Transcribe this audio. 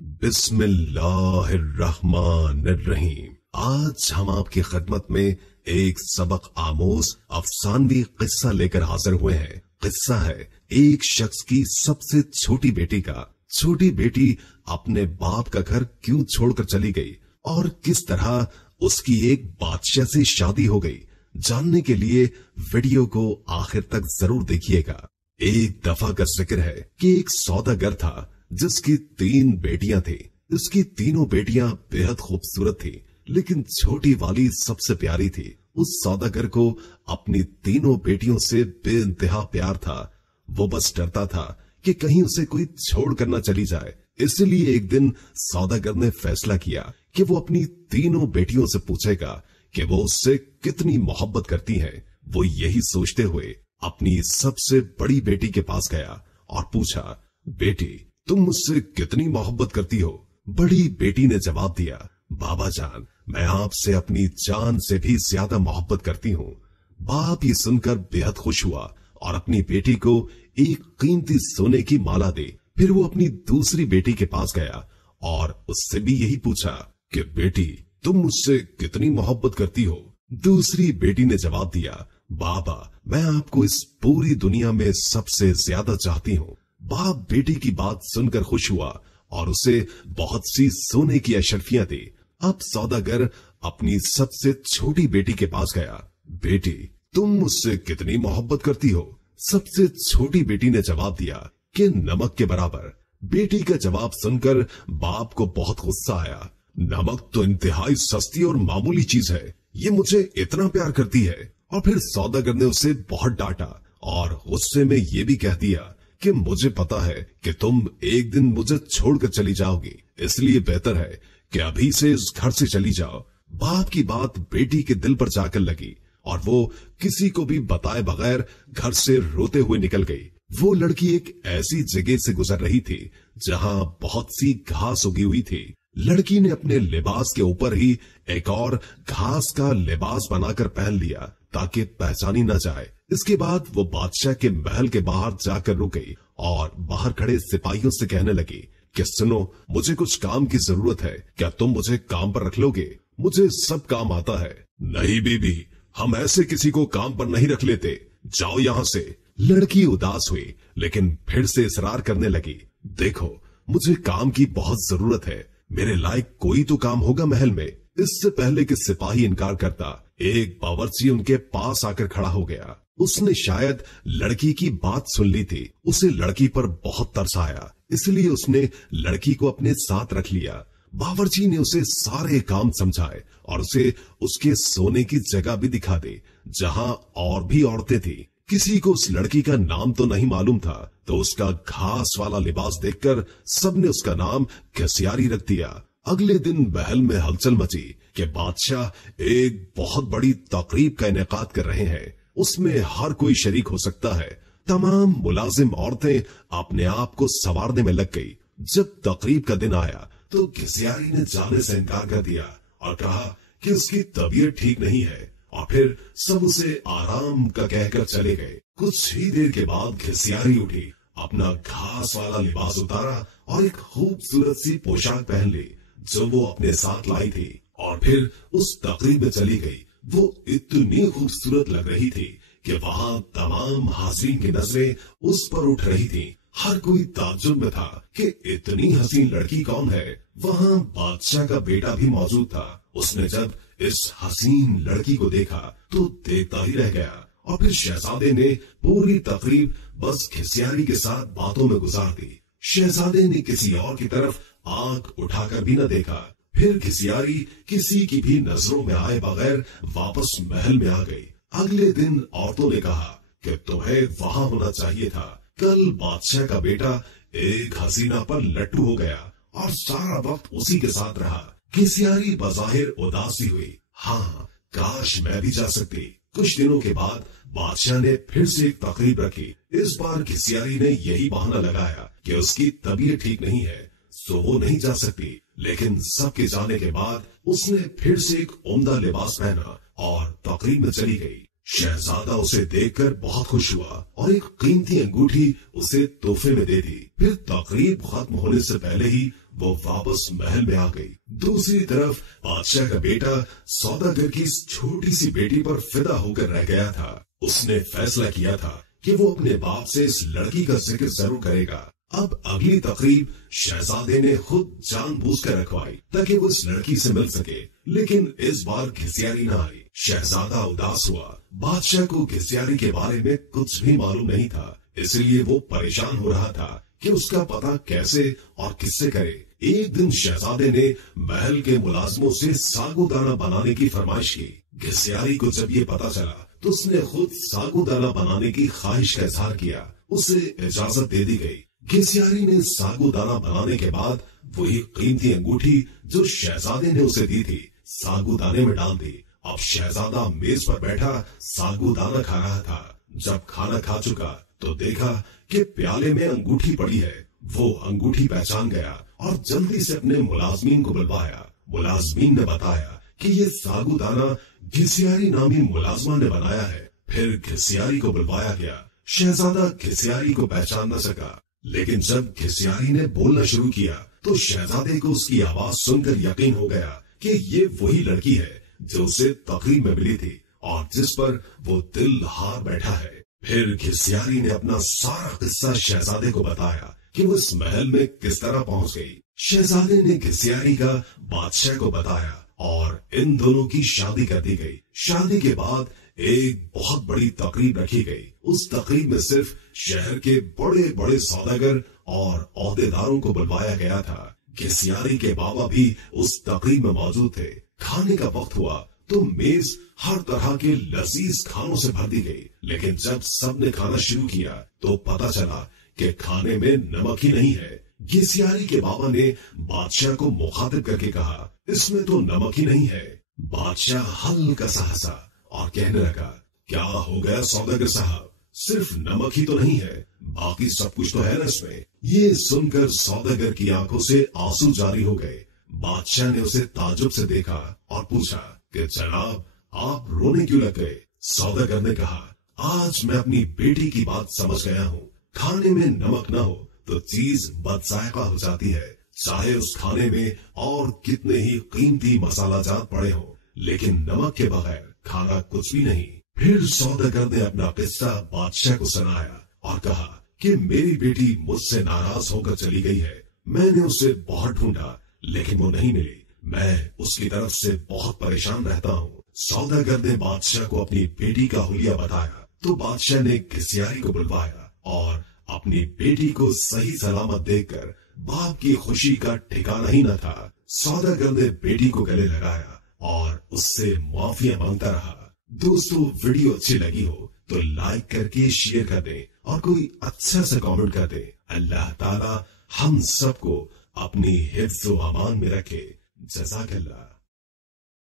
बिस्मिल्लाहिर्रहमानिर्रहीम। आज हम आपकी खिदमत में एक सबक आमोज अफसानवी किस्सा लेकर हाजिर हुए हैं। किस्सा है एक शख्स की सबसे छोटी बेटी का। छोटी बेटी अपने बाप का घर क्यों छोड़कर चली गई और किस तरह उसकी एक बादशाह से शादी हो गई। जानने के लिए वीडियो को आखिर तक जरूर देखिएगा। एक दफा का जिक्र है कि एक सौदागर था जिसकी 3 बेटियां थी। उसकी तीनों बेटियां बेहद खूबसूरत थी, लेकिन छोटी वाली सबसे प्यारी थी। उस सौदागर को अपनी तीनों बेटियों से बेइंतहा प्यार था। वो बस डरता था कि कहीं उसे कोई छोड़ कर न चली जाए। इसलिए एक दिन सौदागर ने फैसला किया कि वो अपनी तीनों बेटियों से पूछेगा कि वो उससे कितनी मोहब्बत करती हैं। वो यही सोचते हुए अपनी सबसे बड़ी बेटी के पास गया और पूछा, बेटी तुम मुझसे कितनी मोहब्बत करती हो? बड़ी बेटी ने जवाब दिया, बाबा जान मैं आपसे अपनी जान से भी ज्यादा मोहब्बत करती हूँ। बाप ये सुनकर बेहद खुश हुआ और अपनी बेटी को एक कीमती सोने की माला दी। फिर वो अपनी दूसरी बेटी के पास गया और उससे भी यही पूछा कि बेटी तुम मुझसे कितनी मोहब्बत करती हो? दूसरी बेटी ने जवाब दिया, बाबा मैं आपको इस पूरी दुनिया में सबसे ज्यादा चाहती हूँ। बाप बेटी की बात सुनकर खुश हुआ और उसे बहुत सी सोने की अशर्फियां दी। अब सौदागर अपनी सबसे छोटी बेटी के पास गया, बेटी तुम मुझसे कितनी मोहब्बत करती हो? सबसे छोटी बेटी ने जवाब दिया कि नमक के बराबर। बेटी का जवाब सुनकर बाप को बहुत गुस्सा आया। नमक तो इंतहाई सस्ती और मामूली चीज है, ये मुझे इतना प्यार करती है। और फिर सौदागर ने उसे बहुत डांटा और गुस्से में ये भी कह दिया कि मुझे पता है कि तुम एक दिन मुझे छोड़कर चली जाओगी, इसलिए बेहतर है कि अभी से इस घर से चली जाओ। बाप की बात बेटी के दिल पर जाकर लगी और वो किसी को भी बताए बगैर घर से रोते हुए निकल गई। वो लड़की एक ऐसी जगह से गुजर रही थी जहां बहुत सी घास उगी हुई थी। लड़की ने अपने लिबास के ऊपर ही एक और घास का लिबास बनाकर पहन लिया ताकि पहचानी न जाए। इसके बाद वो बादशाह के महल के बाहर जाकर रुक गई और बाहर खड़े सिपाहियों से कहने लगी कि सुनो, मुझे कुछ काम की जरूरत है, क्या तुम मुझे काम पर रख लोगे? मुझे सब काम आता है। नहीं बीबी, हम ऐसे किसी को काम पर नहीं रख लेते, जाओ यहाँ से। लड़की उदास हुई लेकिन फिर से इसरार करने लगी, देखो मुझे काम की बहुत जरूरत है, मेरे लायक कोई तो काम होगा महल में। इससे पहले कि सिपाही इनकार करता, एक बावर्ची उनके पास आकर खड़ा हो गया। उसने शायद लड़की की बात सुन ली थी। उसे लड़की पर बहुत तरस आया, इसलिए उसने लड़की को अपने साथ रख लिया। बावर्ची ने उसे सारे काम समझाए और उसे उसके सोने की जगह भी दिखा दी जहां और भी औरतें थी। किसी को उस लड़की का नाम तो नहीं मालूम था, तो उसका घास वाला लिबास देखकर सबने उसका नाम घसियारी रख दिया। अगले दिन महल में हलचल मची कि बादशाह एक बहुत बड़ी तकरीब का इनेकाद कर रहे हैं, उसमें हर कोई शरीक हो सकता है। तमाम मुलाजिम औरतें अपने आप को संवारने में लग गई। जब तकरीब का दिन आया तो घसियारी ने जाने से इनकार कर दिया और कहा कि उसकी तबीयत ठीक नहीं है, और फिर सब उसे आराम का कहकर चले गए। कुछ ही देर के बाद घसियारी उठी, अपना घास वाला लिबास उतारा और एक खूबसूरत सी पोशाक पहन ली जो वो अपने साथ लाई थी, और फिर उस तकरीब में चली गई। वो इतनी खूबसूरत लग रही थी कि वहां तमाम हाज़रीन की नजरें उस पर उठ रही थी। हर कोई ताज्जुब में था कि इतनी हसीन लड़की कौन है। वहां बादशाह का बेटा भी मौजूद था। उसने जब इस हसीन लड़की को देखा तो देखता ही रह गया, और फिर शहजादे ने पूरी तकरीब बस घसियारी के साथ बातों में गुजार दी। शहजादे ने किसी और की तरफ आंख उठाकर भी न देखा। फिर घसियारी किसी की भी नजरों में आए बगैर वापस महल में आ गई। अगले दिन औरतों ने कहा कि तुम्हें वहां होना चाहिए था। कल बादशाह का बेटा एक हसीना पर लट्टू हो गया और सारा वक्त उसी के साथ रहा। घसियारी बज़ाहिर उदासी हुई, हाँ काश मैं भी जा सकती। कुछ दिनों के बाद बादशाह ने फिर से एक तकरीब रखी। इस बार घसियारी ने यही बहाना लगाया कि उसकी तबीयत ठीक नहीं है, सो वो नहीं जा सकती। लेकिन सबके जाने के बाद उसने फिर से एक उम्दा लिबास पहना और तकरीब में चली गई। शहजादा उसे देखकर बहुत खुश हुआ और एक कीमती अंगूठी उसे तोहफे में दे दी। फिर तकरीब खत्म होने से पहले ही वो वापस महल में आ गई। दूसरी तरफ बादशाह का बेटा सौदागर की इस छोटी सी बेटी पर फिदा होकर रह गया था। उसने फैसला किया था कि वो अपने बाप से इस लड़की का जिक्र जरूर करेगा। अब अगली तकरीब शहजादे ने खुद जानबूझकर रखवाई ताकि वो इस लड़की से मिल सके, लेकिन इस बार घिसियारी न आई। शहजादा उदास हुआ। बादशाह को घिसियारी के बारे में कुछ भी मालूम नहीं था, इसलिए वो परेशान हो रहा था कि उसका पता कैसे और किससे करे। एक दिन शहजादे ने महल के मुलाजमों से सागुदाना बनाने की फरमाइश की। घिसियारी को जब ये पता चला तो उसने खुद सागुदाना बनाने की ख्वाहिश का इजहार किया। उसे इजाजत दे दी गई। घिसियारी ने सागुदाना बनाने के बाद वही कीमती अंगूठी जो शहजादे ने उसे दी थी सागुदाने में डाल दी। अब शहजादा मेज पर बैठा सागुदाना खा रहा था। जब खाना खा चुका तो देखा कि प्याले में अंगूठी पड़ी है। वो अंगूठी पहचान गया और जल्दी से अपने मुलाजमीन को बुलवाया। मुलाजमीन ने बताया कि ये सागुदाना घिसियारी नामी मुलाजमा ने बनाया है। फिर घिसियारी को बुलवाया गया। शहजादा घिसियारी को पहचान न सका, लेकिन जब घिसियारी ने बोलना शुरू किया तो शहजादे को उसकी आवाज सुनकर यकीन हो गया कि ये वही लड़की है जो उसे तकरीब में मिली थी और जिस पर वो दिल हार बैठा है। फिर घिसियारी ने अपना सारा किस्सा शहजादे को बताया कि वो इस महल में किस तरह पहुंच गई। शहजादे ने घिसियारी का बादशाह को बताया और इन दोनों की शादी कर दी गई। शादी के बाद एक बहुत बड़ी तकरीब रखी गई। उस तकरीब में सिर्फ शहर के बड़े बड़े सौदागर और ओहदेदारों को बुलवाया गया था। घिसियारी के बाबा भी उस तकरीब में मौजूद थे। खाने का वक्त हुआ तो मेज हर तरह के लजीज खानों से भर दी गई, लेकिन जब सबने खाना शुरू किया तो पता चला कि खाने में नमक ही नहीं है। घिसियारी के बाबा ने बादशाह को मुखातिब करके कहा, इसमें तो नमक ही नहीं है। बादशाह हल्का सा हंसा और कहने लगा, क्या हो गया सौदागर साहब, सिर्फ नमक ही तो नहीं है, बाकी सब कुछ तो है ना इसमें। ये सुनकर सौदागर की आंखों से आंसू जारी हो गए। बादशाह ने उसे ताजुब से देखा और पूछा कि जनाब आप रोने क्यों लग गए। सौदागर ने कहा, आज मैं अपनी बेटी की बात समझ गया हूँ। खाने में नमक न हो तो चीज बदजायका हो जाती है, चाहे उस खाने में और कितने ही कीमती मसाला जात पड़े हो, लेकिन नमक के बगैर खाना कुछ भी नहीं। फिर सौदागर ने अपना किस्सा बादशाह को सुनाया और कहा कि मेरी बेटी मुझसे नाराज होकर चली गई है। मैंने उसे बहुत ढूंढा लेकिन वो नहीं मिली। मैं उसकी तरफ से बहुत परेशान रहता हूँ। सौदागर ने बादशाह को अपनी बेटी का हुलिया बताया तो बादशाह ने घिसियारी को बुलवाया और अपनी बेटी को सही सलामत देखकर बाप की खुशी का ठिकाना ही न था। सौदागर ने बेटी को गले लगाया और उससे माफिया मांगता रहा। दोस्तों, वीडियो अच्छी लगी हो तो लाइक करके शेयर कर दें और कोई अच्छा सा कमेंट कर दें। अल्लाह ताला हम सबको अपनी हिफ्ज़ व अमान में रखे। जज़ाकल्लाह।